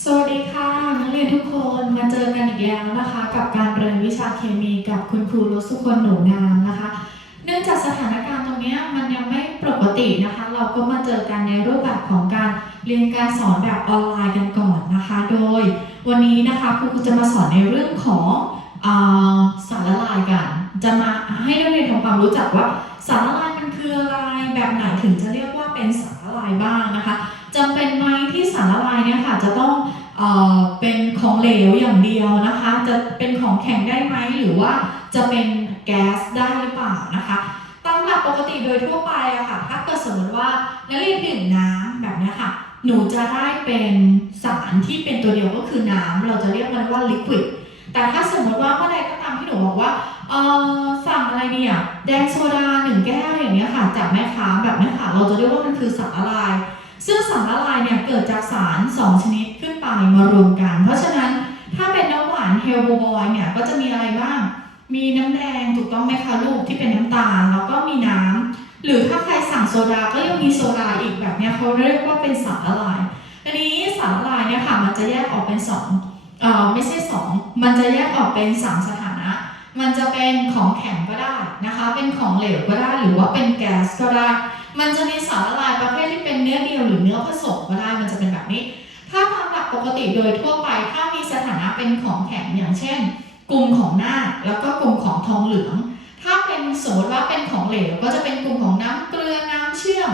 สวัสดีค่ะนักเรียนทุกคนมาเจอกันอีกแล้วนะคะ กับการเรียนวิชาเคมีกับคุณครูรสุคนหนูงามนะคะ เนื่องจากสถานการณ์ตรงนี้มันยังไม่ปกตินะคะ เราก็มาเจอกันในรูปแบบของการเรียนการสอนแบบออนไลน์กันก่อนนะคะ โดยวันนี้นะคะครูจะมาสอนในเรื่องของอสารละลายกัน จะมาให้นักเรียนทำความรู้จักว่าสารละลายมันคืออะไรแบบไหนถึงจะเรียกว่าเป็นสารละลายบ้างนะคะ จำเป็นไหมที่สารละลายเนี่ยค่ะจะต้องเออเป็นของเหลวอย่างเดียวนะคะ จะเป็นของแข็งได้ไหมหรือว่าจะเป็นแก๊สได้หรือเปล่านะคะตามหลักปกติโดยทั่วไปอะค่ะ ถ้าเกิดสมมติว่านักเรียนดื่มน้ำแบบเนี้ยค่ะ หนูจะได้เป็นสารที่เป็นตัวเดียวก็คือน้ำเราจะเรียกมันว่าลิควิดแต่ถ้าสมมติว่าเมื่อใดก็ตามที่หนูบอกว่าเออสั่งอะไรเนี่ยแดงโซดาหนึ่งแก้วอย่างเงี้ยค่ะ จากแม่ค้าแบบเนี้ยค่ะ เราจะเรียกว่ามันคือสารละลาย ซึ่งสารละลายเนี่ยเกิดจากสาร 2 ชนิดขึ้นไปมารวมกัน เพราะฉะนั้นถ้าเป็นน้ำหวานเฮลโบบอยเนี่ยก็จะมีอะไรบ้าง มีน้ำแดงถูกต้องไหมคะลูกที่เป็นน้ำตาล แล้วก็มีน้ำหรือถ้าใครสั่งโซดาก็ยังมีโซดาอีกแบบเนี้ยเขาเรียกว่าเป็นสารละลายทีนี้สารละลายเนี่ยค่ะมันจะแยกออกเป็นสองเอ่อไม่ใช่สองมันจะแยกออกเป็นสามสถานะ มันจะเป็นของแข็งก็ได้นะคะ เป็นของเหลวก็ได้หรือว่าเป็นแก๊สก็ได้ มันจะมีสารละลายประเภทที่เป็นเนื้อเดียวหรือเนื้อผสมก็ได้ มันจะเป็นแบบนี้ ถ้าตามหลักปกติโดยทั่วไป ถ้ามีสถานะเป็นของแข็งอย่างเช่น กลุ่มของหน้าแล้วก็กลุ่มของทองเหลือง ถ้าเป็นสมมติว่าเป็นของเหลวก็จะเป็นกลุ่มของน้ำเกลือน้ำเชื่อม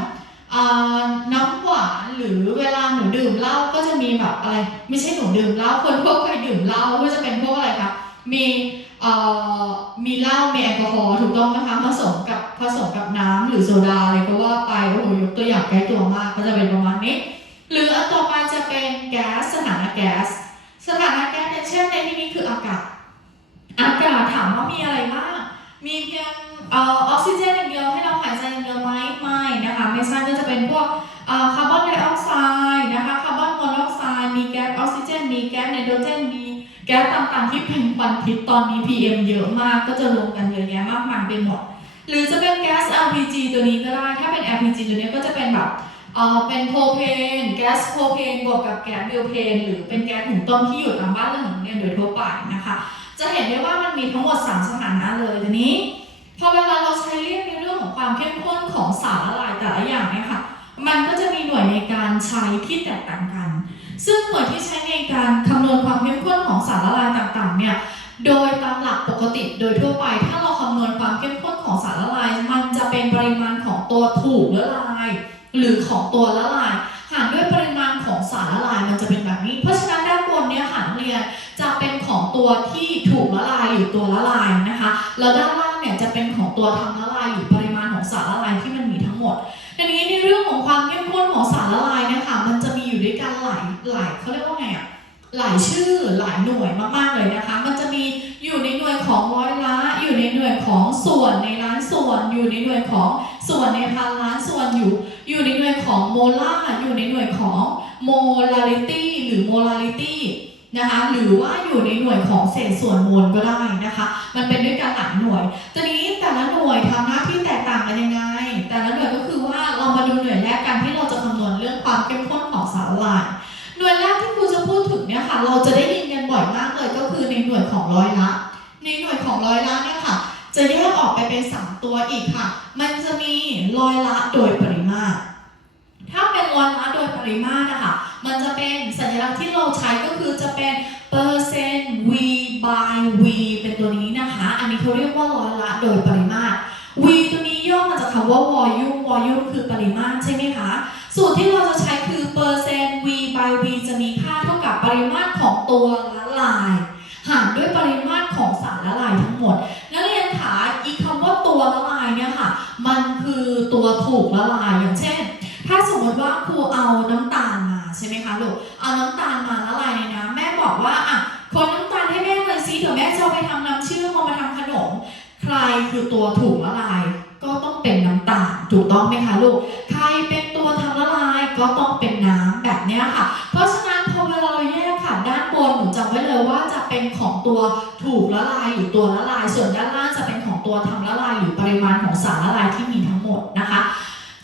น้ำหวานหรือเวลาหนูดื่มเหล้าก็จะมีแบบอะไร ไม่ใช่หนูดื่มเหล้าคนทั่วไปดื่มเหล้าก็จะเป็นพวกอะไรคะมีมีเหล้ามีแอลกอฮอล์ถูกต้องไหมคะผสม ผสมกับน้ำหรือโซดาอะไรก็ว่าไปโอ้โหยกตัวอย่างใกล้ตัวมากก็จะเป็นประมาณนี้ หรืออันต่อไปจะเป็นแก๊สสถานะแก๊สสถานะแก๊สเนี่ยเช่นในที่นี้คืออากาศ อากาศถามว่ามีอะไรบ้างมีเพียงออกซิเจนอย่างเดียวให้เราหายใจอย่างเดียวไหมไม่นะคะไม่ใช่ก็จะเป็นพวกคาร์บอนไดออกไซด์นะคะคาร์บอนมอนอกไซด์มีแก๊สออกซิเจน มีแก๊สไนโตรเจนมีแก๊สต่างๆที่เป็นควันพิษตอนนี้ PM เยอะมากก็จะรวมกันเยอะแยะมากมายไปหมด หรือจะเป็นแก๊ส LPG ตัวนี้ก็ได้ ถ้าเป็น LPG ตัวนี้ก็จะเป็นแบบเออเป็นโพเพน แก๊สโพเพน บวกกับแก๊สบิวเพน หรือเป็นแก๊สหุงต้มที่อยู่ตามบ้านเรือนของนักเรียนโดยทั่วไปนะคะ จะเห็นได้ว่ามันมีทั้งหมด 3 สถานะเลยทีนี้ พอเวลาเราใช้เรียกในเรื่องของความเข้มข้นของสารละลายแต่ละอย่างเนี่ยค่ะ มันก็จะมีหน่วยในการใช้ที่แตกต่างกัน ซึ่งหน่วยที่ใช้ในการคำนวณความเข้มข้นของสารละลายต่างๆเนี่ย โดยตามหลักปกติโดยทั่วไป ถ้าเราคำนวณความเข้ม กละลาย หรือของตัวละลาย หารด้วยปริมาณของสารละลายมันจะเป็นแบบนี้ เพราะฉะนั้นด้านบนเนี่ยค่ะนักเรียนจะเป็นของตัวที่ถูกละลายหรือตัวละลายนะคะ แล้วด้านล่างเนี่ยจะเป็นของตัวทำละลายหรือปริมาณของสารละลายที่มันมีทั้งหมดทีนี้ในเรื่องของความเข้มข้นของสารละลายเนะคะมันจะมีอยู่ด้วยกันหลายหลายเขาเรียกว่าไงอะหลายชื่อหลายหน่วยมากๆเลยนะคะ มันจะมีอยู่ในหน่วยของร้อยละ อยู่ในหน่วยของส่วนในล้านส่วน อยู่ในหน่วยของ ของเศษส่วนมวลก็ได้นะคะ มันเป็นด้วยกันหลายหน่วยทีนี้แต่ละหน่วยทำหน้าที่แตกต่างกันยังไง แต่ละหน่วยก็คือว่าเรามาดูหน่วยแรกกันที่เราจะคำนวณเรื่องความเข้มข้นของสารละลายหน่วยแรกที่ครูจะพูดถึงเนี่ยค่ะ เราจะได้ยินกันบ่อยมากเลยก็คือในหน่วยของร้อยละ ครูเอาน้ำตาลมาใช่ไหมคะลูก เอาน้ำตาลมาละลายในน้ำแม่บอกว่าอะคนน้ำตาลให้แม่เลยซิเดี๋ยวแม่จะไปทำน้ำเชื่อมเอามาทำขนม ใครคือตัวถูกละลาย ก็ต้องเป็นน้ำตาลถูกต้องไหมคะลูก ใครเป็นตัวทำละลายก็ต้องเป็นน้ำแบบเนี้ยค่ะ เพราะฉะนั้นพอเวลาเราแยกค่ะด้านบนหนูจำไว้เลยว่าจะเป็นของตัวถูกละลายหรือตัวละลาย ส่วนด้านล่างจะเป็นของตัวทำละลายหรือปริมาณของสารละลายที่มีทั้งหมดนะคะ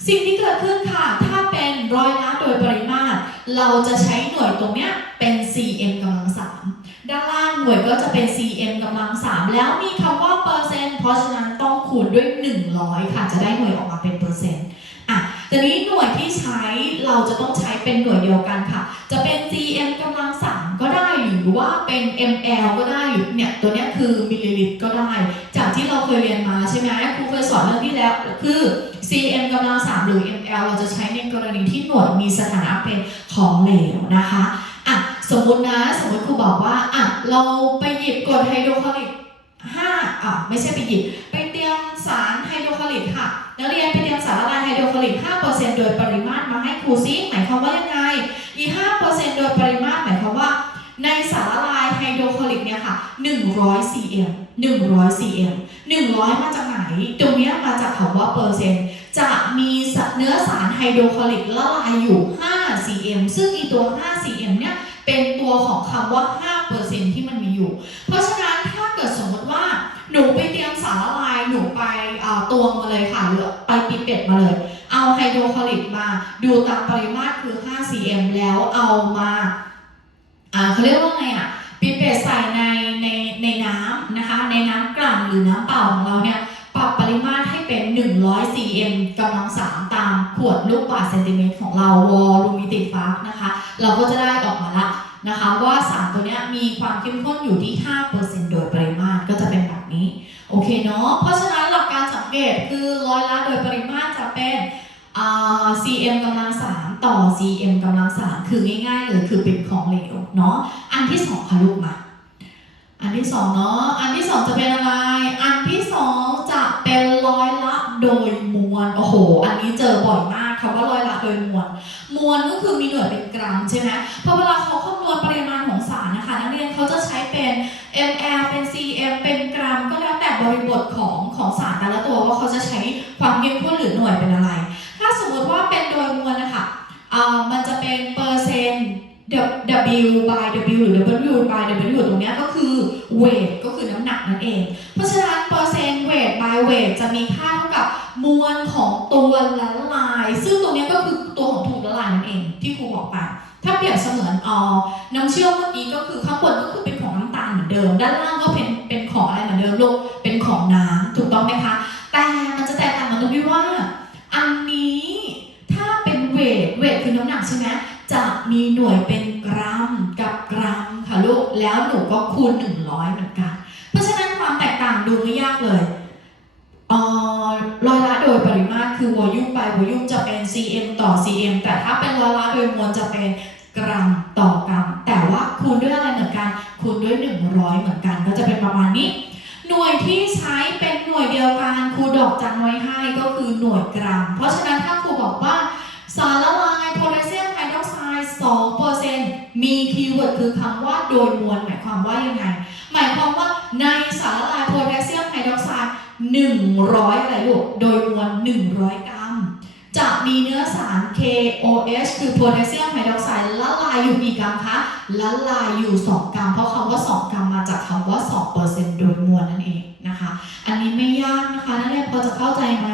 สิ่งที่เกิดขึ้นค่ะ ถ้าเป็นร้อยละโดยปริมาตร เราจะใช้หน่วยตรงเนี้ยเป็น cm กำลังสามด้านล่างหน่วยก็จะเป็น cm กำลังสามแล้วมีคำว่าเปอร์เซ็นต์ เพราะฉะนั้นต้องคูณด้วย 100 ค่ะ จะได้หน่วยออกมาเป็นเปอร์เซ็นต์ ทีนี้หน่วยที่ใช้เราจะต้องใช้เป็นหน่วยเดียวกันค่ะ จะเป็น cm กำลังสามก็ได้หรือว่าเป็น ml ก็ได้เนี่ยตัวนี้คือมิลลิลิตรก็ได้ จากที่เราเคยเรียนมาใช่ไหมครูเคยสอนเรื่องที่แล้วคือ cm กำลังสามหรือ ml เราจะใช้ในกรณีที่หน่วยมีสถานะเป็นของเหลวนะคะอะสมมตินะสมมติครูบอกว่าอะเราไปหยิบกรดไฮโดรคลอริก5อะไม่ใช่ไปหยิบไป รียมสารไฮโดรคลอริกค่ะ นักเรียนไปเตรียมสารละลายไฮโดรคลอริก 5%โดยปริมาตรมาให้ครูซิหมายความว่ายังไง อีก5%โดยปริมาตรหมายความว่า ในสารละลายไฮโดรคลอริกเนี่ยค่ะ 100 cm 100 cm 100 มาจากไหน ตรงนี้มาจากคำว่าเปอร์เซ็นต์จะมีเนื้อสารไฮโดรคลอริกละลายอยู่ 5 cm ซึ่งอีตัว 5 cm เนี่ยเป็นตัวของคำว่า 5%ที่มันมีอยู่ เพราะฉะนั้นถ้าเกิดสมมติว่าหนูไปเตรียมสารละลาย ตวงมาเลยค่ะหรือไปปิเป็ดมาเลย เอาไฮโดรคลอริกมาดูตามปริมาตรคือ 5 cm แล้วเอามาอ่าเขาเรียกว่าไงอะปิเป็ดใส่ในในในน้ำนะคะ ในน้ำกลั่นหรือน้ำเปล่าของเราเนี่ยปรับปริมาตรให้เป็น 100 cm กำลัง 3 ตามขวดลูกบาศก์เซนติเมตรของเราวอลลูมิติดฟักนะคะ เราก็จะได้ออกมาละนะคะว่าสารตัวนี้มีความเข้มข้นอยู่ที่ 5%โดยปริมาตรก็จะเป็นแบบนี้ โอเคเนาะเพราะฉะนั้น เกตคือร้อยละโดยปริมาตรจะเป็น cm กำลัง3ต่อ cm กำลัง3คือง่ายๆเลยคือเป็นของเหลวเนาะอันที่สองค่ะลูกมาอันที่สองเนาะอันที่สองจะเป็นอะไร อันที่สองจะเป็นร้อยละโดยมวลโอ้โห อันนี้เจอบ่อยมากคำว่าร้อยละโดยมวลมวลก็คือมีหน่วยเป็นกรัมใช่ไหมพอเวลาเขาคำนวณปริมาณของ คะนักเรียนเขาจะใช้เป็น ml เป็น cm เป็นกรัม ก็แล้วแต่บริบทของของสารแต่ละตัวว่าเขาจะใช้ความเข้มข้นหรือหน่วยเป็นอะไร ถ้าสมมติว่าเป็นโดยมวลนะคะอ่ามันจะเป็นเปอร์เซ็นต์ W by W หรือ W by W ตรงนี้ก็คือ weight ก็คือน้ำหนักนั่นเอง คูณด้วยอะไรเหมือนกัน คูณด้วย 100 เหมือนกัน ก็จะเป็นประมาณนี้ หน่วยที่ใช้เป็นหน่วยเดียวกันครูดอกจันไว้ให้ก็คือหน่วยกรัม เพราะฉะนั้น ลายอยู่2กรัมเพราะคำว่า2กรัมมาจากคำว่า2%โดยมวลนั่นเองนะคะ อันนี้ไม่ยากนะคะนักเรียนพอจะเข้าใจไหม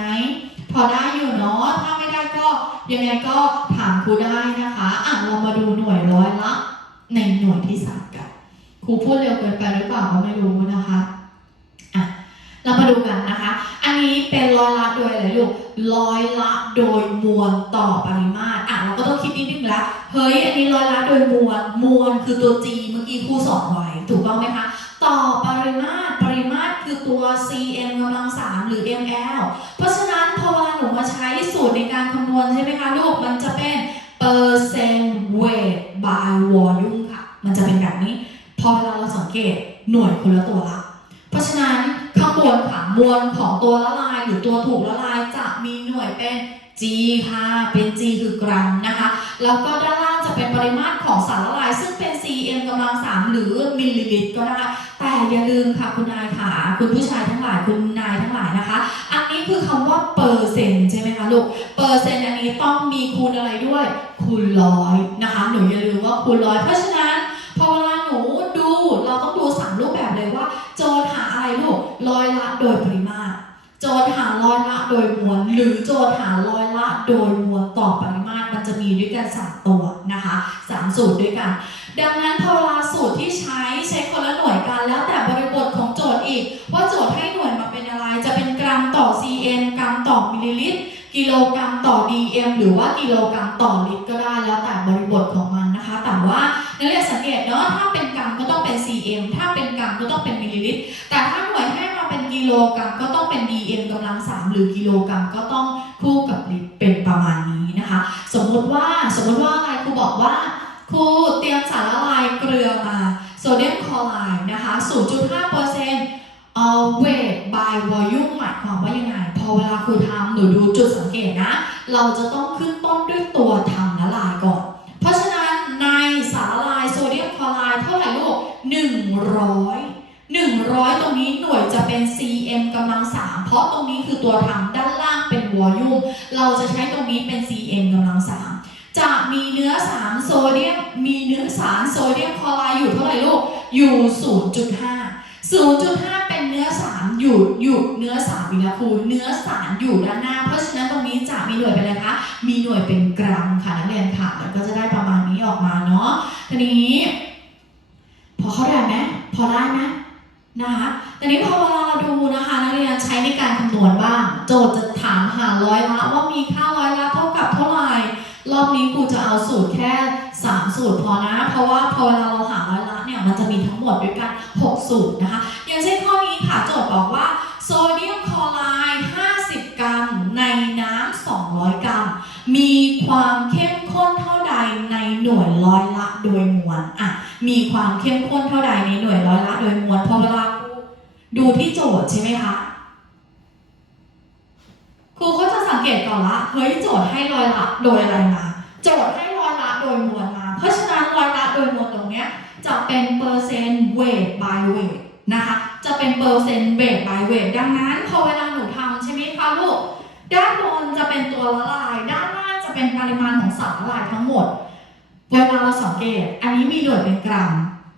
พอได้อยู่เนาะถ้าไม่ได้ก็ยังไงก็ถามครูได้นะคะอะเรามาดูหน่วยร้อยละในหน่วยที่สามกันครูพูดเร็วเกินไปหรือเปล่าก็ไม่รู้นะคะอะเรามาดูกันนะคะ อันนี้เป็นร้อยละโดยอะไรลูก ร้อยละโดยมวลต่อปริมาตรอะเราก็ต้องคิดนิดนึงและเฮ้ยอันนี้ร้อยละโดยมวลมวลคือตัว G เมื่อกี้ครูสอนไว้ถูกต้องไหมคะต่อปริมาตรปริมาตรคือตัว cm กำลังสามหรือ ml เพราะฉะนั้นพอเวลาหนูมาใช้สูตรในการคำนวณใช่ไหมคะลูกมันจะเป็น percent weight by volume ค่ะ มันจะเป็นแบบนี้ พอเวลาเราสังเกตหน่วยคนละตัวละ เพราะฉะนั้น ข้างบนค่ะมวลของตัวละลายหรือตัวถูกละลายจะมีหน่วยเป็น G ค่ะ เป็น G คือกรัมนะคะ แล้วก็ด้านล่างจะเป็นปริมาตรของสารละลาย ซึ่งเป็น cm กำลังสามหรือมิลลิลิตรก็ได้ แต่อย่าลืมค่ะคุณนายค่ะ คุณผู้ชายทั้งหลายคุณนายทั้งหลายนะคะ อันนี้คือคำว่าเปอร์เซ็นต์ใช่ไหมคะลูก เปอร์เซ็นต์อันนี้ต้องมีคูณอะไรด้วย คูณร้อยนะคะ หนูอย่าลืมว่าคูณร้อย เพราะฉะนั้นพอเวลา ร้อยละโดยปริมาตร โจทย์หาร้อยละโดยมวล หรือโจทย์หาร้อยละโดยมวลต่อปริมาตรมันจะมีด้วยกันสามตัวนะคะ3สูตรด้วยกัน ดังนั้นพอเวลาสูตรที่ใช้ใช้คนละหน่วยกันแล้วแต่บริบทของโจทย์อีก ว่าโจทย์ให้หน่วยมาเป็นอะไร จะเป็นกรัมต่อ cm กรัมต่อมิลลิลิตรกิโลกรัมต่อ dm หรือว่ากิโลกรัมต่อลิตรก็ได้แล้วแต่บริบทของมันนะคะ แต่ว่านักเรียนสังเกตเนาะถ้าเป็นกรัมก็ต้องเป็น cm ถ้าเป็นกรัมก็ต้องเป็นมิลลิลิตร แต่ถ้าหน่วยให้ กิโลกรัมก็ต้องเป็น dm กำลังสามหรือกิโลกรัมก็ต้องคู่กับลิตรเป็นประมาณนี้นะคะ สมมติว่าสมมติว่าอะไรครูบอกว่าครูเตรียมสารละลายเกลือมาโซเดียมคลอไรด์นะคะ0.5%เอ่อ weight by volume หมายความว่ายังไง พอเวลาครูทำหนูดูจุดสังเกตนะ เราจะต้องขึ้นต้นด้วยตัวทำละลายก่อน เพราะฉะนั้นในสารละลายโซเดียมคลอไรด์เท่าไหร่ลูก100 100ตรงนี้หน่วยจะเป็น cm กำลัง3เพราะตรงนี้คือตัวทำด้านล่างเป็น volume เราจะใช้ตรงนี้เป็น cm กำลัง3จะมีเนื้อสารโซเดียม มีเนื้อสารโซเดียมคลอไรด์อยู่เท่าไหร่ลูก อยู่ 0.5 0.5 เป็นเนื้อสารอยู่อยู่เนื้อสารวินาคูเนื้อสารอยู่ด้านหน้า เพราะฉะนั้นตรงนี้จะมีหน่วยเป็นอะไรคะ มีหน่วยเป็นกรัมค่ะนักเรียนค่ะมันก็จะได้ประมาณนี้ออกมาเนาะทีนี้ พอเข้าใจไหมพอได้ไหม นะคะแต่นี้พอเวลาเราดูนะคะนักเรียนใช้ในการคำนวณบ้าง โจทย์จะถามหาร้อยละว่ามีค่าร้อยละเท่ากับเท่าไหร่รอบนี้กูจะเอาสูตรแค่ 3 สูตรพอนะ เพราะว่าพอเวลาเราหาร้อยละเนี่ยมันจะมีทั้งหมดด้วยกัน 6 สูตรนะคะ อย่างเช่นข้อนี้ ความเข้มข้นเท่าใดในหน่วยร้อยละโดยมวลพอเวลาครูดูที่โจทย์ใช่ไหมคะครูก็จะสังเกตก่อนละเฮ้ยโจทย์ให้ร้อยละโดยอะไรมาโจทย์ให้ร้อยละโดยมวลมา เพราะฉะนั้นร้อยละโดยมวลตรงเนี้ยจะเป็นเปอร์เซ็นต์ weight by weight นะคะจะเป็นเปอร์เซ็นต์ weight by weight ดังนั้นพอเวลาหนูทำใช่ไหมคะลูกด้านบนจะเป็นตัวละลาย ด้านล่างจะเป็นปริมาณของสารละลายทั้งหมด เวลาเราสังเกต อันนี้มีหน่วยเป็นกรัม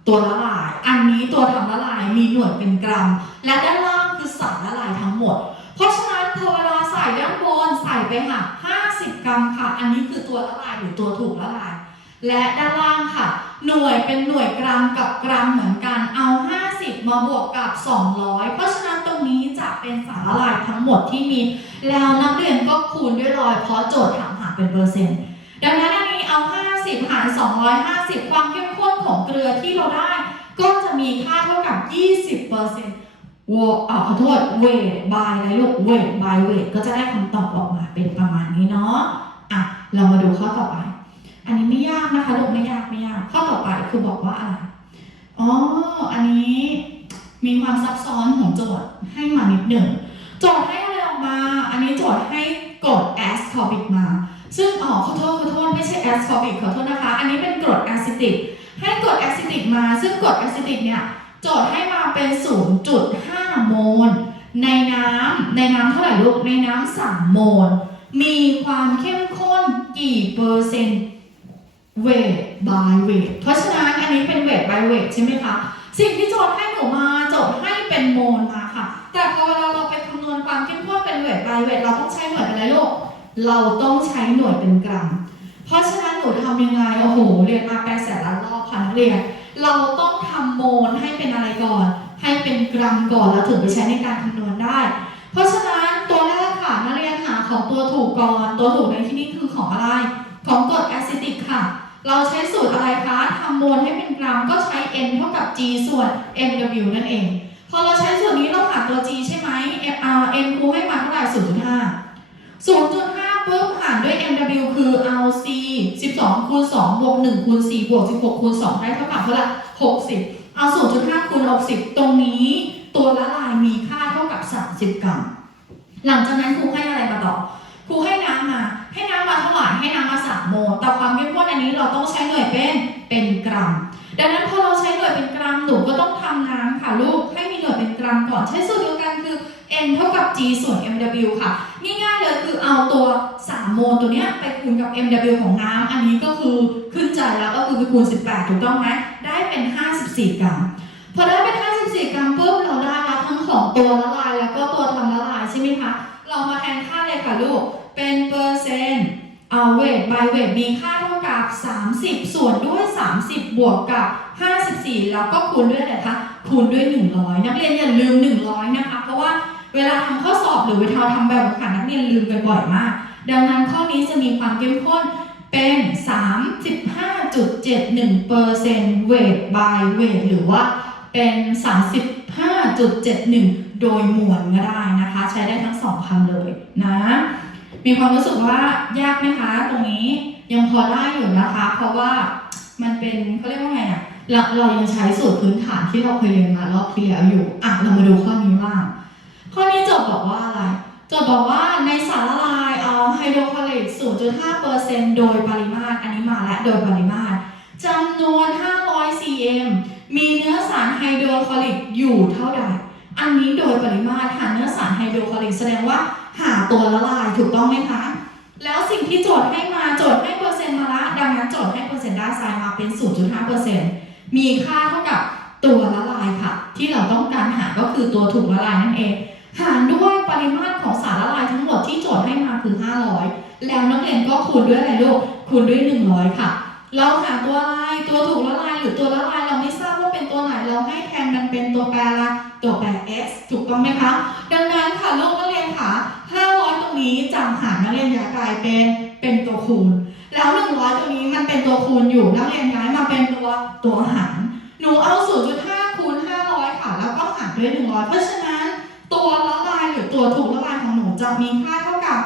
ตัวละลาย อันนี้ตัวทำละลายมีหน่วยเป็นกรัม และด้านล่างคือสารละลายทั้งหมด เพราะฉะนั้นพอเวลาใส่ด้านบนใส่ไปค่ะ50 กรัมค่ะ อันนี้คือตัวละลายหรือตัวถูกละลาย และด้านล่างค่ะ หน่วยเป็นหน่วยกรัมกับกรัมเหมือนกัน เอา 50 มาบวกกับ 200 เพราะฉะนั้นตรงนี้จะเป็นสารละลายทั้งหมดที่มี แล้วนักเรียนก็คูณด้วยร้อยเพราะโจทย์ถามหาเป็นเปอร์เซ็นต์ ดังนั้นอันนี้เอา 50หาร 250 ความเข้มข้นของเกลือที่เราได้ ก็จะมีค่าเท่ากับ 20เปอร์เซ็นต์วอ่าขอโทษ weight by อะไรลูก weight by weight ก็จะได้คำตอบออกมาเป็นประมาณนี้เนาะอะเรามาดูข้อต่อไป อันนี้ไม่ยากนะคะลูกไม่ยากไม่ยากข้อต่อไปคือบอกว่าอะไรอ๋ออันนี้มีความซับซ้อนของโจทย์ให้มานิดหนึ่งโจทย์ให้อะไรออกมา อันนี้โจทย์ให้กด ascorbic มา ซึ่งอ๋อขอโทษขอโทษไม่ใช่ ascorbic ขอโทษนะคะ อันนี้เป็นกรด acetic ให้กรด acetic มา ซึ่งกรด acetic เนี่ยโจทย์ให้มาเป็น 0.5 โมล ในน้ำในน้ำเท่าไหร่ลูกในน้ำ3โมล มีความเข้มข้นกี่เปอร์เซ็นต์ weight by weight เพราะฉะนั้นอันนี้เป็น weight by weight ใช่ไหมคะ สิ่งที่โจทย์ให้หนูมาโจทย์ให้เป็นโมลมาค่ะ แต่พอเวลาเราไปคำนวณความเข้มข้นเป็น weight by weight เราต้องใช้หน่วยเป็นอะไรลูก เราต้องใช้หน่วยเป็นกรัม เพราะฉะนั้นหนูทำยังไงโอ้โหเรียนมาแปดแสนล้านรอบค่ะนักเรียนเราต้องทำโมลให้เป็นอะไรก่อน ให้เป็นกรัมก่อนแล้วถึงไปใช้ในการคำนวณได้ เพราะฉะนั้นตัวแรกค่ะนักเรียนหาของตัวถูกก่อนตัวถูกในที่นี้คือของอะไร ของกรดแอซิติกค่ะ เราใช้สูตรอะไรคะทำโมลให้เป็นกรัมก็ใช้ n เท่ากับ g ส่วน mw นั่นเองพอเราใช้สูตรนี้เราหาตัว g ใช่ไหม r n ครูให้มาเท่าไหร่0.5 0.5 ปุ๊บหารด้วย mw คือ เอา c 12คูณ2บวก1คูณ4บวก16คูณ2ได้เท่ากับเท่าไหร่60 เอา 0.5คูณ60 ตรงนี้ ตัวละลายมีค่าเท่ากับ 30 กรัม หลังจากนั้นครูให้อะไรมาต่อ ครูให้น้ำมา ให้น้ำมาเท่าไหร่ ให้น้ำมา 3 โมลแต่ความเข้มข้นอันนี้เราต้องใช้หน่วยเป็น เป็นกรัม ดังนั้นพอเราใช้หน่วยเป็นกรัม หนูก็ต้องทำน้ำค่ะลูก ให้มีหน่วยเป็นกรัมก่อน ใช้สูตรเดียวกันคือ n เท่ากับ g ส่วน mw ค่ะ ง่ายๆเลยคือเอาตัว 3 โมลตัวเนี้ยไปคูณกับ mw ของน้ำอันนี้ก็คือขึ้นใจแล้วก็คือไปคูณ 18 ถูกต้องไหมได้เป็น 54 กรัม พอได้เป็น 54 กรัมปุ๊บเราได้แล้วทั้งของตัวละลายแล้วก็ตัวทำละลายใช่ไหมคะ เรามาแทนค่าเลยค่ะลูก เป็นเปอร์เซ็นต์เอาเวท by เวทมีค่าเท่ากับ 30 ส่วนด้วย 30 บวกกับ 54 แล้วก็คูณด้วยอะไรคะ คูณด้วย 100 นักเรียนอย่าลืม 100 นะคะ เพราะว่า เวลาทำข้อสอบหรือเวลาทำแบบฝึกหัดนักเรียนลืมกันบ่อยมาก ดังนั้นข้อนี้จะมีความเข้มข้นเป็น 35.71% weight by weight หรือว่าเป็น 35.71 โดยหมวลก็ได้นะคะ ใช้ได้ทั้งสองคำเลยนะ มีความรู้สึกว่ายากไหมคะ ตรงนี้ยังพอได้อยู่นะคะ เพราะว่ามันเป็นเขาเรียกว่าไงอะเราเรายังใช้สูตรพื้นฐานที่เราเคยเรียนมารอบที่แล้วอยู่ อะ เรามาดูข้อนี้บ้าง ข้อนี้โจทย์บอกว่าอะไรโจทย์บอกว่าในสารละลายเอาไฮโดรคลอริก 0.5%โดยปริมาตรอันนี้มาและโดยปริมาตรจำนวน 500 cm มีเนื้อสารไฮโดรคลอริกอยู่เท่าใด อันนี้โดยปริมาตรหาเนื้อสารไฮโดรคลอริกแสดงว่าหาตัวละลายถูกต้องไหมคะ แล้วสิ่งที่โจทย์ให้มาโจทย์ให้เปอร์เซ็นต์มาละ ดังนั้นโจทย์ให้เปอร์เซ็นต์ด้านซ้ายมาเป็น 0.5%มีค่าเท่ากับตัวละลายค่ะ ที่เราต้องการหาก็คือตัวถูกละลายนั่นเอง ริมาตรของสารละลายทั้งหมดที่โจทย์ให้มาคือ 500 แล้วนักเรียนก็คูณด้วยอะไรลูก คูณด้วย 100 ค่ะ เราหาตัวละลายตัวถูกละลายหรือตัวละลายเราไม่ทราบว่าเป็นตัวไหน เราให้แทนมันเป็นตัวแปรละตัวแปร x ถูกต้องไหมคะ ดังนั้นค่ะลูกนักเรียนค่ะ 500 ตรงนี้จำหารนักเรียนย้ายกลายเป็นเป็นตัวคูณ แล้ว 100ตัวนี้มันเป็นตัวคูณอยู่นักเรียนย้ายมาเป็นตัวตัวหาร หนูเอา 0.5คูณ500 ค่ะ แล้วก็หารด้วย 100 เพราะฉะนั้นตัวละลายหรือ ตัวถูกละลายของหนูจะมีค่าเท่ากับ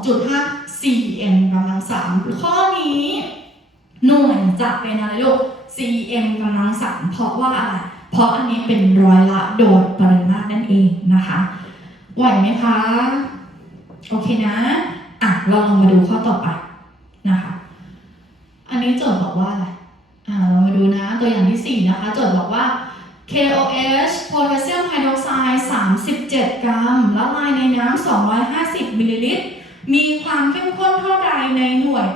2.5 cm กำลังสามข้อนี้ หน่วยจะเป็นอะไรลูก cm กำลังสามเพราะว่าอะไร เพราะอันนี้เป็นร้อยละโดยปริมาตรนั่นเองนะคะ ไหวไหมคะ โอเคนะ อะ เราลองมาดูข้อต่อไปนะคะ อันนี้โจทย์บอกว่าอะไร อ่า เรามาดูนะ ตัวอย่างที่ 4 นะคะ โจทย์บอกว่า KOH โพแทสเซียมไฮดรอกไซด์ 37 กรัม ละลายในน้ำ 250 มิลลิลิตร มีความเข้มข้นเท่าใดในหน่วย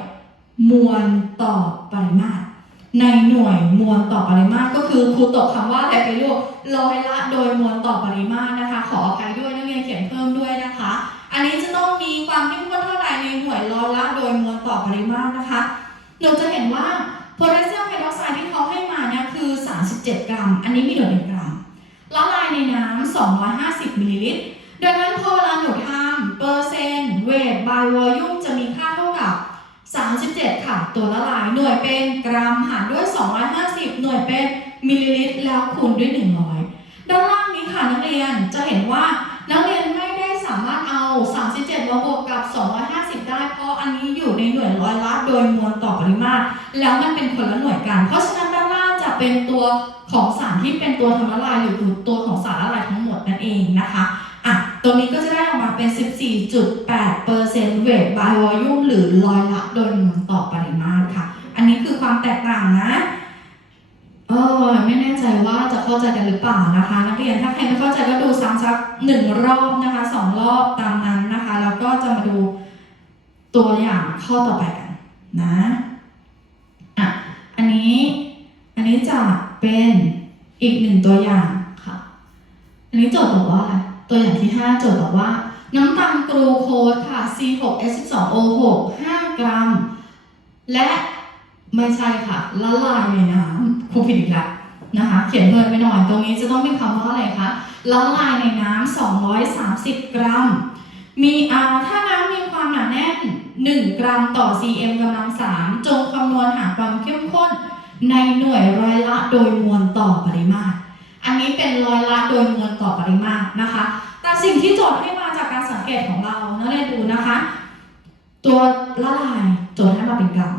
มวลต่อปริมาตร ในหน่วยมวลต่อปริมาตรก็คือครูตกคำว่าอะไรไปลูกร้อยละโดยมวลต่อปริมาตรนะคะ ขออภัยด้วยนักเรียนเขียนเพิ่มด้วยนะคะ อันนี้จะต้องมีความเข้มข้นเท่าไหร่ในหน่วยร้อยละโดยมวลต่อปริมาตรนะคะ เราจะเห็นว่าโพแทสเซียมไฮดรอกไซด์ที่เขาให้มาเนี่ยคือ 7 กรัม อันนี้มีหน่วยเป็นกรัมละลายในน้ำ250มิลลิลิตร ดังนั้นพอเวลาหนูทำเปอร์เซนต์เวท by volume จะมีค่าเท่ากับ 37 ค่ะ ตัวละลายหน่วยเป็นกรัมหารด้วย 250 หน่วยเป็นมิลลิลิตร แล้วคูณด้วย 100 ด้านล่างนี้ค่ะนักเรียนจะเห็นว่านักเรียนไม่ได้สามารถเอา 37มาบวกกับ 250 ได้ เพราะอันนี้อยู่ในหน่วยร้อยละโดยมวลต่อปริมาตร แล้วมันเป็นคนละหน่วยกัน เพราะฉะนั้น เป็นตัวของสารที่เป็นตัวทำละลายหรือตัวของสารละลายทั้งหมดนั่นเองนะคะอะตรงนี้ก็จะได้ออกมาเป็น 14.8%เวท by volume หรือร้อยละโดยมวลต่อปริมาตรค่ะ อันนี้คือความแตกต่างนะเออไม่แน่ใจว่าจะเข้าใจกันหรือเปล่านะคะ นักเรียนถ้าใครไม่เข้าใจก็ดูซ้ำสักหนึ่งรอบนะคะสองรอบตามนั้นนะคะ แล้วก็จะมาดูตัวอย่างข้อต่อไปกันนะอะอันนี้ นี้จะเป็นอีกหนึ่งตัวอย่างค่ะ อันนี้โจทย์บอกว่าตัวอย่างที่ 5 โจทย์บอกว่า น้ำตาลกลูโคสค่ะ C6H12O6 5 กรัม และไม่ใช่ค่ะ ละลายในน้ำครูผิดอีกแล้วนะคะ เขียนเพลินไปหน่อยตรงนี้จะต้องเป็นคำว่าอะไรคะละลายในน้ำ230 กรัม มีอาถ้าน้ำมีความหนาแน่น 1 กรัมต่อ cm กำลัง3จงคำนวณหาความเข้มข้น ในหน่วยร้อยละโดยมวลต่อปริมาตร อันนี้เป็นร้อยละโดยมวลต่อปริมาตรนะคะ แต่สิ่งที่โจทย์ให้มาจากการสังเกตของเรานักเรียนดูนะคะ ตัวละลายโจทย์ให้มาเป็นกรัม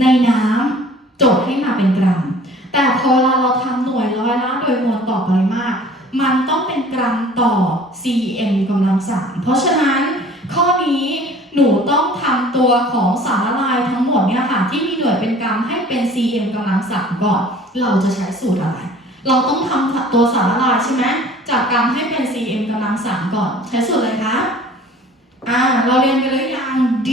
ในน้ำโจทย์ให้มาเป็นกรัม แต่พอเวลาเราทำหน่วยร้อยละโดยมวลต่อปริมาตร มันต้องเป็นกรัมต่อ cm กำลังสามเพราะฉะนั้นข้อนี้ หนูต้องทำตัวของสารละลายทั้งหมดเนี่ยค่ะที่มีหน่วยเป็นกรัมให้เป็น cm กำลังสามก่อน เราจะใช้สูตรอะไร เราต้องทำตัวสารละลายใช่ไหมจากกรัมให้เป็น cm กำลังสามก่อน ใช้สูตรอะไรคะอ่าเราเรียนกันหรือยัง d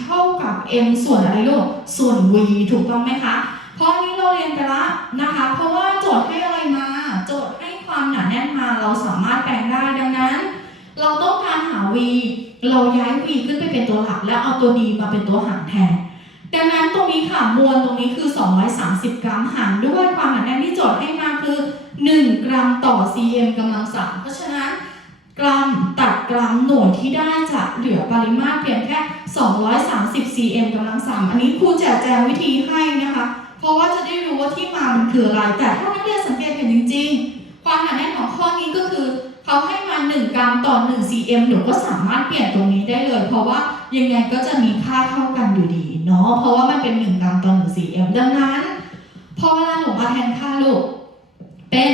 เท่ากับ m ส่วนอะไรลูกส่วน v ถูกต้องไหมคะเพราะนนี้เราเรียนไปละนะคะ เพราะว่าโจทย์ให้อะไรมา โจทย์ให้ความหนาแน่นมาเราสามารถแปลงได้ดังนั้น เราต้องการหา v เราย้าย v ขึ้นไปเป็นตัวหลัก แล้วเอาตัว d มาเป็นตัวหารแทน ดังนั้นตรงนี้ค่ะมวลตรงนี้คือ 230 กรัมหารด้วยความหนาแน่นที่โจทย์ให้มาคือ 1 กรัมต่อ cm กำลังสามเพราะฉะนั้นกรัมตัดกรัมหน่วยที่ได้จะเหลือปริมาตรเพียงแค่ 230 cm กำลังสามอันนี้ครูแจกแจงวิธีให้นะคะ เพราะว่าจะได้รู้ว่าที่มามันคืออะไร แต่ถ้านักเรียนสังเกตเห็นจริง ๆ ความหนาแน่นของข้อนี้ก็คือ เขาให้มา1กรัมต่อ1 cm หนูก็สามารถเปลี่ยนตรงนี้ได้เลย เพราะว่ายังไงก็จะมีค่าเท่ากันอยู่ดีเนาะเพราะว่ามันเป็น 1 กรัมต่อ1 cm ดังนั้นพอเวลาหนูมาแทนค่าลูกเป็น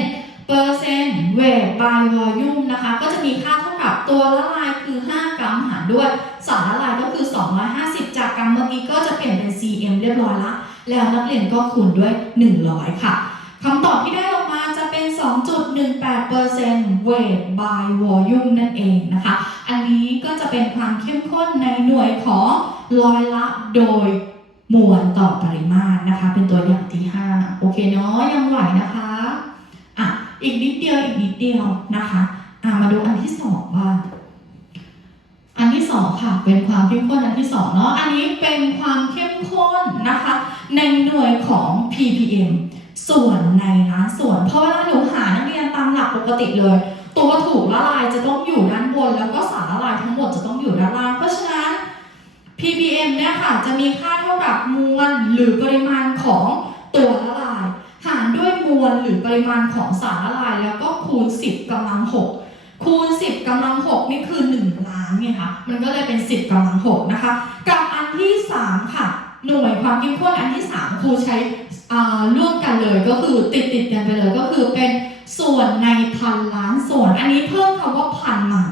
เปอร์เซนต์เวทบายวอลุ่มนะคะ ก็จะมีค่าเท่ากับตัวละลายคือ 5 กรัมหารด้วยสารละลายก็คือ 250 จากกรัมเมื่อกี้ก็จะเปลี่ยนเป็น cm เรียบร้อยละ แล้วนักเรียนก็คูณด้วย 100 ค่ะคำตอบที่ได้ 12.18%เวท by volume นั่นเองนะคะ อันนี้ก็จะเป็นความเข้มข้นในหน่วยของร้อยละโดยมวลต่อปริมาตรนะคะ เป็นตัวอย่างที่ 5 โอเคเนาะยังไหวนะคะอะอีกนิดเดียว อีกนิดเดียวนะคะอะมาดูอันที่2ว่าอันที่2ค่ะเป็นความเข้มข้นอันที่2เนาะอันนี้เป็นความเข้มข้นนะคะ ในหน่วยของ ppm ส่วนในล้านส่วนเพราะเวลาหนูหานักเรียนตามหลักปกติเลย ตัวถูกละลายจะต้องอยู่ด้านบน แล้วก็สารละลายทั้งหมดจะต้องอยู่ด้านล่าง เพราะฉะนั้น ppm เนี่ยค่ะจะมีค่าเท่ากับมวลหรือปริมาณของตัวละลาย หารด้วยมวลหรือปริมาณของสารละลาย แล้วก็คูณ 10กำลัง6คูณ 10กำลัง6นี่คือ 1 ล้านไงคะมันก็เลยเป็น 10กำลัง6นะคะ กับอันที่ 3 ค่ะ หน่วยความเข้มข้นอันที่ 3 ครูใช้ ร่วมกันเลยก็คือติดติดกันไปเลยก็คือเป็นส่วนในพันล้านส่วน อันนี้เพิ่มคำว่าพันมา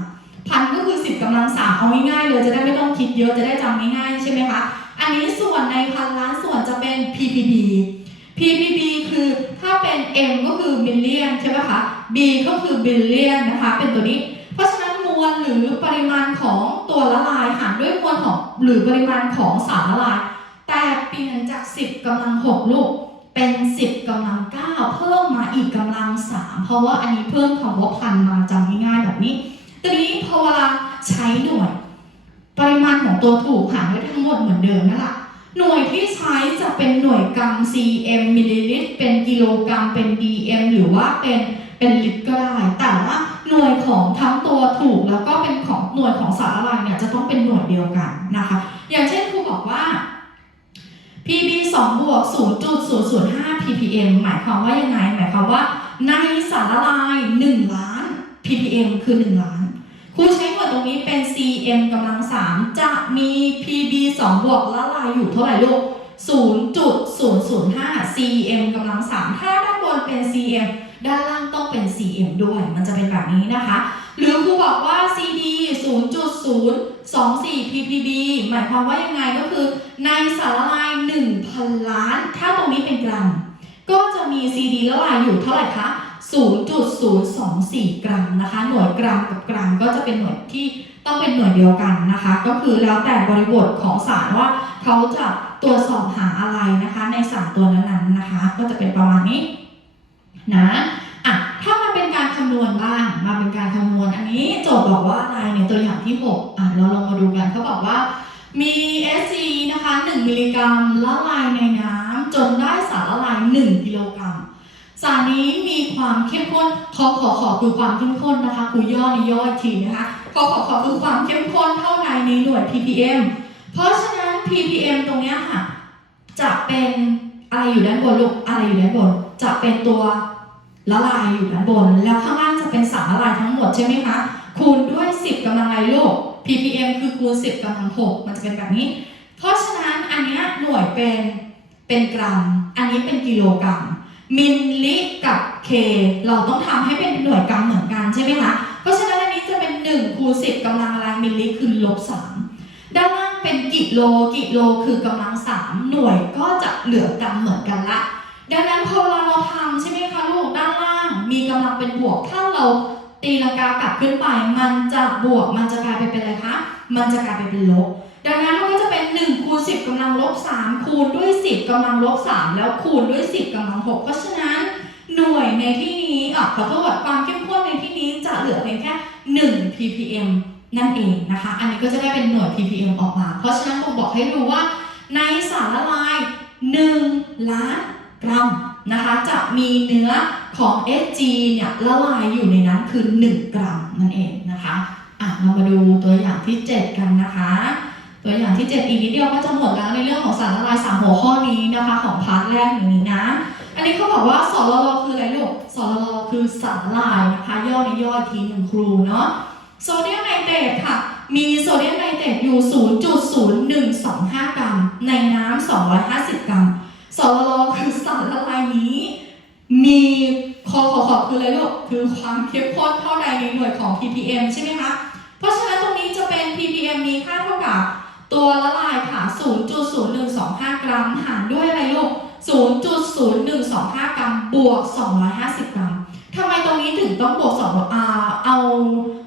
พันก็คือ10กำลังสามเอาง่ายๆเลยจะได้ไม่ต้องคิดเยอะจะได้จำง่ายๆใช่ไหมคะอันนี้ส่วนในพันล้านส่วนจะเป็น ppb ppb คือถ้าเป็น m ก็คือ million ใช่ไหมคะ b ก็คือ billion นะคะเป็นตัวนี้ เพราะฉะนั้นมวลหรือปริมาณของตัวละลายหารด้วยมวลของหรือปริมาณของสารละลาย แต่เปลี่ยนจาก 10กำลัง6ลูก เป็น 10กำลัง 9 เพิ่มมาอีกกำลัง 3 เพราะว่าอันนี้เพิ่มคำว่าพันมาจำง่ายๆแบบนี้ทีนี้พอเวลาใช้หน่วย ปริมาณของตัวถูกหารด้วยทั้งหมดเหมือนเดิมนั่นแหละหน่วยที่ใช้จะเป็นหน่วยกรัม cm มิลลิลิตร เป็นกิโลกรัม เป็น dm หรือว่าเป็นเป็นลิตรก็ได้ แต่ว่าหน่วยของทั้งตัวถูกแล้วก็เป็นของหน่วยของสารละลายเนี่ยจะต้องเป็นหน่วยเดียวกันนะคะ อย่างเช่นครูบอกว่า pb 2บวก0.005 ppm หมายความว่ายังไง หมายความว่าในสารละลาย 1 ล้าน ppm คือ 1 ล้าน ครูใช้หน่วยตรงนี้เป็น cm กำลัง 3 จะมี pb 2บวกละลายอยู่เท่าไหร่ลูก 0.005 cm กำลัง 3 ถ้าด้านบนเป็น cm ด้านล่างต้องเป็น cm ด้วย มันจะเป็นแบบนี้นะคะ หรือครูบอกว่า cd 0.024 ppb หมายความว่ายังไงก็คือ ในสารละลาย 1,000 ล้าน ถ้าตรงนี้เป็นกรัม ก็จะมี cd ละลายอยู่เท่าไหร่คะ 0.024 กรัมนะคะ หน่วยกรัมกับกรัมก็จะเป็นหน่วยที่ต้องเป็นหน่วยเดียวกันนะคะ ก็คือแล้วแต่บริบทของสารว่าเขาจะตรวจสอบหาอะไรนะคะ ในสารตัวนั้นๆนะคะ ก็จะเป็นประมาณนี้นะ อะถ้ามาเป็นการคำนวณบ้างมาเป็นการคำนวณอันนี้โจทย์บอกว่าอะไรในตัวอย่างที่ 6 อะเราลองมาดูกันเขาบอกว่ามี SC นะคะ 1 มิลลิกรัมละลายในน้ำจนได้สารละลาย 1 กิโลกรัมสารนี้มีความเข้มข้นขอขอขอคือความเข้มข้นนะคะครูย่อในย่ออีกทีนะคะขอขอขอคือความเข้มข้นเท่าในในหน่วย ppm เพราะฉะนั้น ppm ตรงเนี้ยค่ะ จะเป็นอะไรอยู่ด้านบนลูกอะไรอยู่ด้านบน จะเป็นตัว ละลายอยู่ด้านบน แล้วข้างล่างจะเป็นสารละลายทั้งหมดใช่ไหมคะ คูณด้วย 10กำลังอะไรลูก ppm คือคูณ 10กำลัง 6 มันจะเป็นแบบนี้ เพราะฉะนั้นอันนี้หน่วยเป็นเป็นกรัม อันนี้เป็นกิโลกรัม มิลลิกับเคเราต้องทำให้เป็นหน่วยกรัมเหมือนกันใช่ไหมคะ เพราะฉะนั้นอันนี้จะเป็น1คูณ10กำลังอะไรมิลลิคือลบ3ด้านล่างเป็นกิโล กิโลคือกำลัง3หน่วยก็จะเหลือกรัมเหมือนกันละ ดังนั้นพอเวลาเราทำใช่ไหมคะลูกด้านล่าง มีกำลังเป็นบวก ถ้าเราตีลังกากลับขึ้นไป มันจะบวก มันจะกลายไปเป็นอะไรคะ มันจะกลายไปเป็นลบ ดังนั้นมันก็จะเป็น1คูณ10กำลังลบ3คูณด้วย 10กำลังลบ3แล้วคูณด้วย 10กำลัง6เพราะฉะนั้นหน่วยในที่นี้อะขอโทษความเข้มข้นในที่นี้จะเหลือเพียงแค่ 1 ppm นั่นเองนะคะ อันนี้ก็จะได้เป็นหน่วย ppm ออกมา เพราะฉะนั้นผมบอกให้รู้ว่าในสารละลาย 1 ล้าน กรัมนะคะจะมีเนื้อของ Hg เนี่ยละลายอยู่ในนั้นคือ 1 กรัมนั่นเองนะคะอะเรามาดูตัวอย่างที่ 7 กันนะคะ ตัวอย่างที่ 7 อีกนิดเดียวก็จะหมดแล้วในเรื่องของสารละลาย3หัวข้อนี้นะคะของพาร์ทแรกอย่างนี้นะ อันนี้เขาบอกว่าสรลคืออะไรลูกสรลคือสารละลายนะคะย่อในย่อทีหนึ่งครูเนาะโซเดียมไนเตรตค่ะมีโซเดียมไนเตรตอยู่ 0.0125 กรัม ในน้ำ 250 กรัม สรลคือสารละลายนี้ มีคอขอขอคืออะไรลูกคือความเข้มข้นเท่าใดในหน่วยของ ppm ใช่ไหมคะ เพราะฉะนั้นตรงนี้จะเป็น ppm มีค่าเท่ากับ ตัวละลายค่ะ 0.0125 กรัม หารด้วยอะไรลูก0.0125 กรัม บวก 250 กรัมทำไมตรงนี้ถึงต้องบวก2อ่าเอา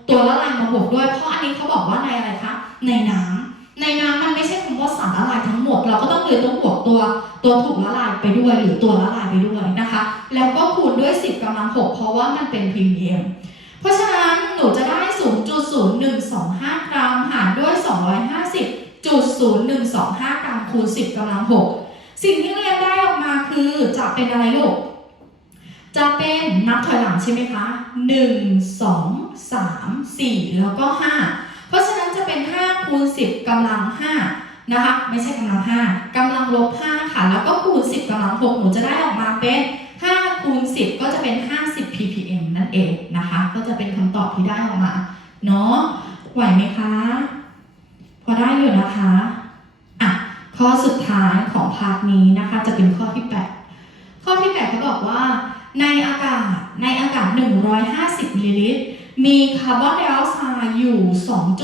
ตัวละลายมาบวกด้วย เพราะอันนี้เขาบอกว่าในอะไรคะ ในน้ำ ราะว่ามันเป็น ppm เพราะฉะนั้นหนูจะได้ 0.0125 กรัมหารด้วย 250จุดศูนย์หนึ่งสองห้ากรัมคูณสิบกำลังหกสิ่งที่เรียนได้ออกมาคือจะเป็นอะไรลูก จะเป็นนับถอยหลังใช่ไหมคะหนึ่งสองสามสี่แล้วก็ห้าเพราะฉะนั้นจะเป็นห้าคูณสิบกำลังห้านะคะไม่ใช่กำลังห้ากำลังลบห้าค่ะ แล้วก็คูณสิบกำลังหกหนูจะได้ออกมาเป็น คูณสิบก็จะเป็นห้าสิบ ppm นั่นเองนะคะ ก็จะเป็นคำตอบที่ได้ออกมาเนาะไหวไหมคะ พอได้อยู่นะคะอะข้อสุดท้ายของพาร์ทนี้นะคะ จะเป็นข้อที่ 8 ข้อที่ 8 เขาบอกว่า ในอากาศในอากาศ 150มิลลิลิตรมีคาร์บอนไดออกไซด์อยู่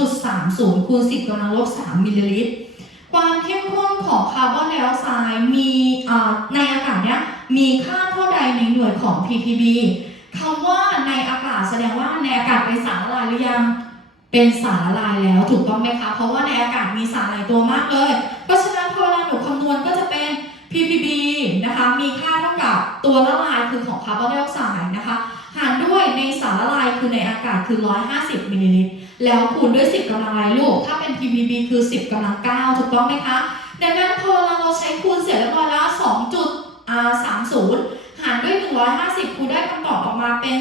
2.30คูณ10กำลังลบ3มิลลิลิตร ความเข้มข้นของคาร์บอนไดออกไซด์มีในอากาศเนี้ยมีค่าเท่าใดในหน่วยของ ppb คำว่าในอากาศแสดงว่าในอากาศเป็นสารละลายหรือยังเป็นสารละลายแล้วถูกต้องไหมคะเพราะว่าในอากาศมีสารหลายตัวมากเลย เพราะฉะนั้นพอเวลาหนูคำนวณก็จะเป็น ppb นะคะมีค่าเท่ากับตัวละลายคือของคาร์บอนไดออกไซด์นะคะ หารด้วยในสารละลายคือในอากาศคือ 150มิลลิลิตร แล้วคูณด้วย 10กำลังอะไรลูก ถ้าเป็น ppb คือ 10กำลัง9ถูกต้องไหมคะ ดังนั้นพอเราใช้คูณเสร็จเรียบร้อยแล้ว2จุด30 หารด้วย 150คูณได้คำตอบออกมาเป็น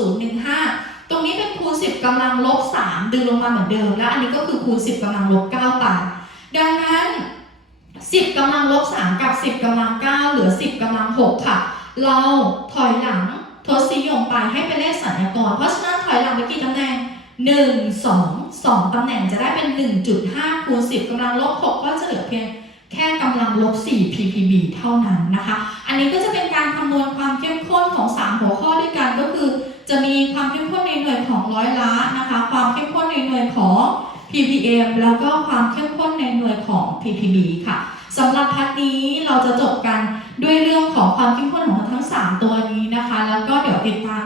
0.015 ตรงนี้เป็นคูณ 10กำลังลบ 3 ดึงลงมาเหมือนเดิม และอันนี้ก็คือคูณ 10กำลังลบ9ไปดังนั้น 10กำลังลบ3กับ 10กำลัง9เหลือ 10กำลัง6ค่ะ เราถอยหลัง ทศนิยมไปให้เป็นเลขสัญญากร เพราะฉะนั้นถอยหลังไปกี่ตำแหน่ง 1 2 2ตำแหน่งจะได้เป็น 1.5คูณ10กำลังลบ6ก็จะเหลือเพียงแค่กำลังลบ 4 ppb เท่านั้นนะคะ อันนี้ก็จะเป็นการคำนวณความเข้มข้นของ 3 หัวข้อด้วยกันก็คือ จะมีความเข้มข้นในหน่วยของร้อยละนะคะ ความเข้มข้นในหน่วยของ ppm แล้วก็ความเข้มข้นในหน่วยของ ppb ค่ะสำหรับพัดนี้เราจะจบกัน ด้วยเรื่องของความเข้มข้นของทั้ง 3 ตัวนี้นะคะ แล้วก็เดี๋ยวติดตาม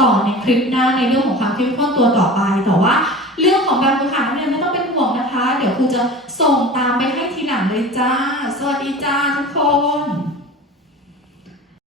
ต่อในคลิปหน้าในเรื่องของความเข้มข้นตัวต่อไป แต่ว่าเรื่องของแบบฝึกหัดนักเรียไม่ต้องเป็นห่วงนะคะ เดี๋ยวครูจะส่งตามไปให้ทีหลังเลยจ้า สวัสดีจ้าทุกคน